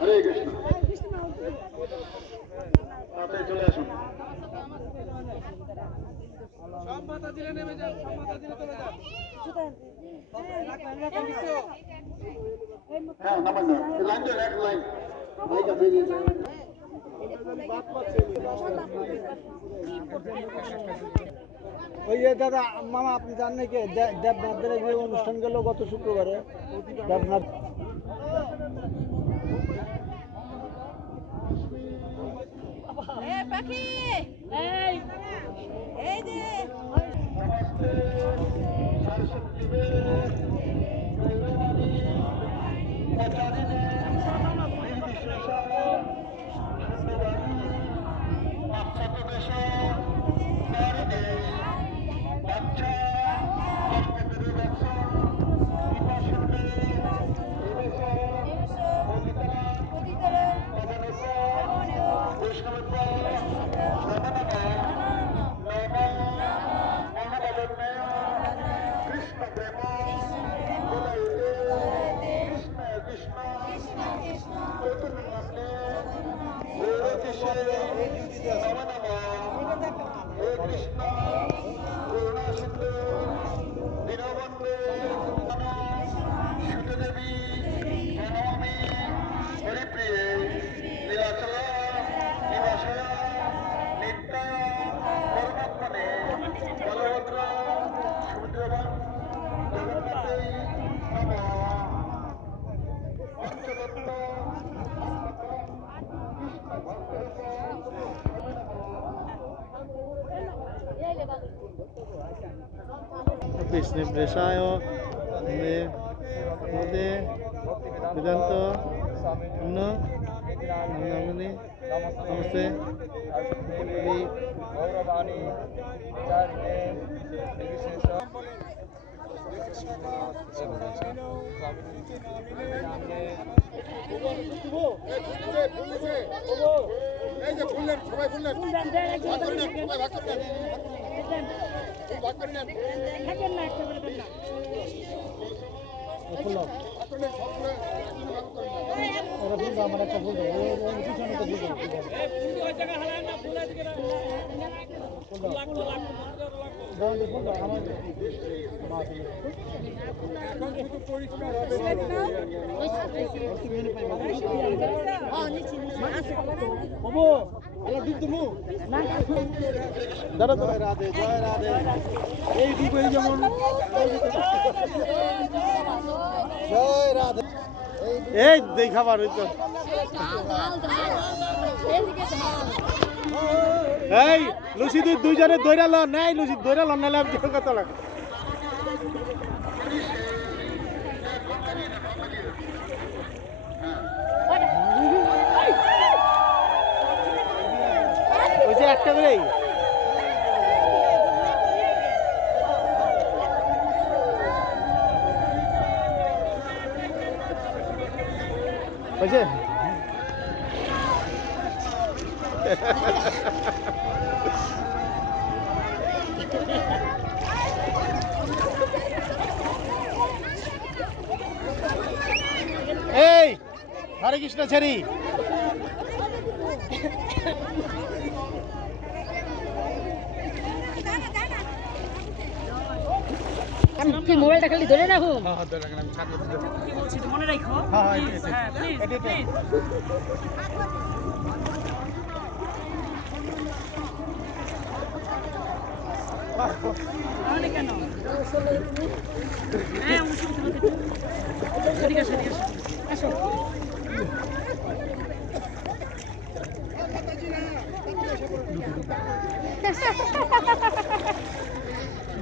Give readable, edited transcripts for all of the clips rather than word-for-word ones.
হরে কৃষ্ণ চলে আসুন। সব মাথা দিলে নেমে যান, সব মাথা দিলে চলে যান। হ্যাঁ নামান না, লাইন ধরে এক লাইন। ওই যে দাদা মামা আপনি জান নাকি দেবনাথদের যে অনুষ্ঠান গেল গত শুক্রবারে দেবনাথ পাখি এই যে কৃষ্ণ প্রেষায় বেদান্ত নমস্তে গৌরবাণী আমার একটা ভুল দাদা জয় রাধে জয় রাধে এই দুটোই যেমন জয় রাধে এই দেই খাবার ওই তো এই লুসি দুইজনে দৌড়াল নাই লুসি দৌড়াল নাহলে আমি কত লাগে ওই যে একটা করেই হয়েছে এই হরে কৃষ্ণ ছেড়ি কি মোবাইলটা খালি ধরে রাখো হ্যাঁ ধরে রাখলাম কি বলছি মনে রাখো হ্যাঁ প্লিজ তাহলে কেন হ্যাঁ আসো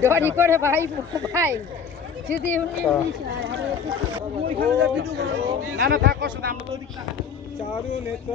ডরি করে ভাই ভাই যদি না না থাকো আমরা তো